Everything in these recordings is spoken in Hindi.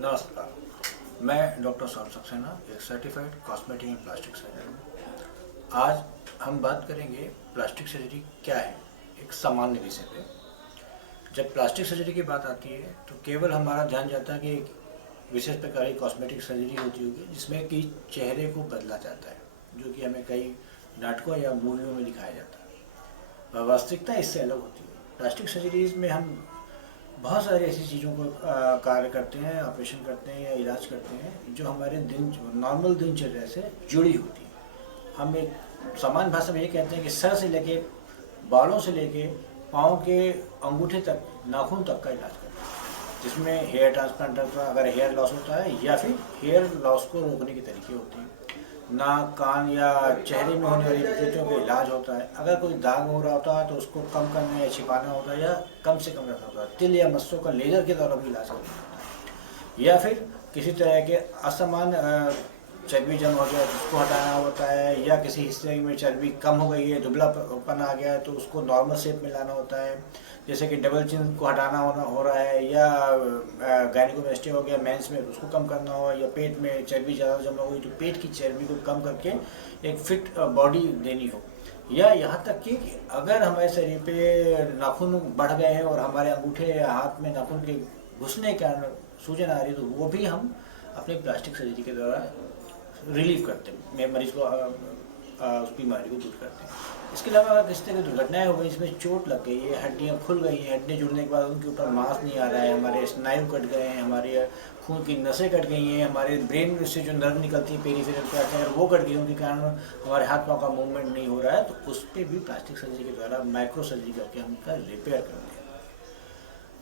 नमस्कार। मैं डॉक्टर सौरभ सक्सेना, एक certified cosmetic and plastic surgeon हूँ। आज हम बात करेंगे प्लास्टिक सर्जरी क्या है, एक सामान्य विषय पे। जब प्लास्टिक सर्जरी की बात आती है तो केवल हमारा ध्यान जाता है कि एक विशेष प्रकार की कॉस्मेटिक सर्जरी होती होगी जिसमें कि चेहरे को बदला जाता है, जो कि हमें कई नाटकों या मूवियों में दिखाया जाता है। वास्तविकता इससे अलग होती है। प्लास्टिक सर्जरीज में हम बहुत सारी ऐसी चीज़ों को कार्य करते हैं, ऑपरेशन करते हैं या इलाज करते हैं जो हमारे नॉर्मल दिनचर्या से जुड़ी होती है। हम एक सामान्य भाषा में ये कहते हैं कि सर से लेके बालों से लेके पाँव के अंगूठे तक, नाखून तक का इलाज करते हैं, जिसमें हेयर ट्रांसप्लांटर का अगर हेयर लॉस होता है या फिर हेयर लॉस को रोकने के तरीके होते हैं। नाक, कान या चेहरे में होने वाली विकृतियों का इलाज होता है। अगर कोई दाग हो रहा होता है तो उसको कम करना या छिपाना होता है या कम से कम रखना होता है। तिल या मस्सों का लेजर के द्वारा भी इलाज करना होता है, या फिर किसी तरह के असमान चर्बी जम हो गया तो उसको हटाना होता है, या किसी हिस्से में चर्बी कम हो गई है, दुबलापन आ गया है तो उसको नॉर्मल शेप में लाना होता है। जैसे कि डबल चिन को हटाना हो रहा है, या गायनिकोमेस्टिया हो गया मेंस में, उसको कम करना हो, या पेट में चर्बी ज़्यादा जमा हुई तो पेट की चर्बी को कम करके एक फिट बॉडी देनी हो। या यहाँ तक कि अगर हमारे शरीर पे नाखून बढ़ गए हैं और हमारे अंगूठे या हाथ में नाखून के घुसने के कारण सूजन आ रही है तो वो भी हम अपने प्लास्टिक सर्जरी के द्वारा रिलीव करते हैं, मरीज को उस बीमारी को दूर करते हैं। इसके अलावा अगर किसी तरह की दुर्घटनाएं हो गई, इसमें चोट लग गई है, हड्डियां खुल गई हैं, हड्डियां जुड़ने के बाद उनके ऊपर मांस नहीं आ रहा है, हमारे स्नायु कट गए हैं, हमारे खून की नसें कट गई हैं, हमारे ब्रेन से जो नर्व निकलती है पेरिफेरल पे आते हैं, अगर वो कट गई, उनके कारण हमारे हाथ पाँव का मूवमेंट नहीं हो रहा है तो उस पर भी प्लास्टिक सर्जरी के द्वारा माइक्रो सर्जरी करके हम उनका रिपेयर करते हैं।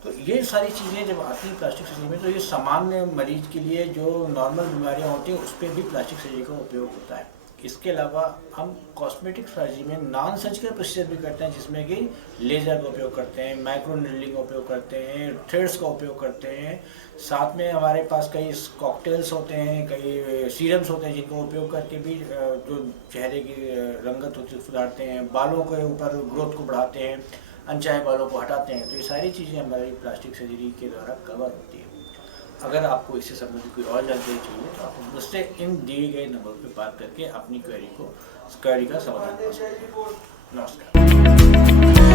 तो ये सारी चीज़ें जब आती हैं प्लास्टिक सर्जरी में, तो ये सामान्य मरीज के लिए जो नॉर्मल बीमारियां होती हैं उस पर भी प्लास्टिक सर्जरी का उपयोग होता है। इसके अलावा हम कॉस्मेटिक सर्जरी में नॉन सर्जिकल प्रोसीजर भी करते हैं, जिसमें कि लेज़र का उपयोग करते हैं, माइक्रो नीडलिंग का उपयोग करते हैं, थ्रेड्स का उपयोग करते हैं। साथ में हमारे पास कई कॉकटेल्स होते हैं, कई सीरम्स होते हैं जिनका उपयोग करके भी जो चेहरे की रंगत होती है सुधारते हैं, बालों के ऊपर ग्रोथ को बढ़ाते हैं, अनचाहे बालों को हटाते हैं। तो ये सारी चीज़ें हमारी प्लास्टिक सर्जरी के द्वारा कवर होती है। अगर आपको इससे संबंधित कोई और जानकारी चाहिए तो आप मुझसे इन दिए गए नंबर पर बात करके अपनी क्वेरी का समाधान कर सकते हैं। नमस्कार।